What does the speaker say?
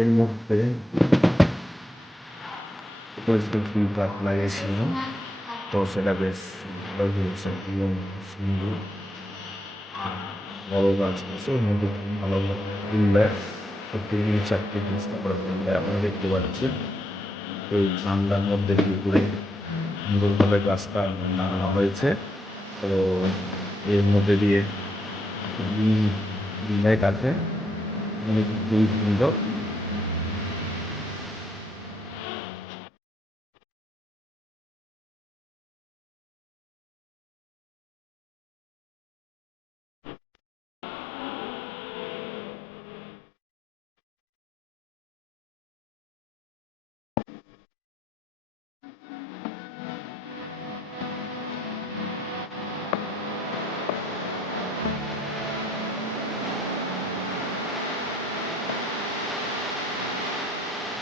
এর মধ্যে ফুল গাছ লাগিয়েছিলাম, তো সেটা বেশ ভালো হয়েছে এবং সুন্দর বড় গাছ আছে, ওর মধ্যে খুব ভালো ফুল দেয়। তো 3-4টি বস্তা করে ফুল দেয় আপনারা দেখতে পাচ্ছেন। তো এই ঠান্ডার মধ্যে কি করে সুন্দরভাবে গাছটা লাগানো হয়েছে। তো এর মধ্যে দিয়ে লেক আছে, খুবই সুন্দর।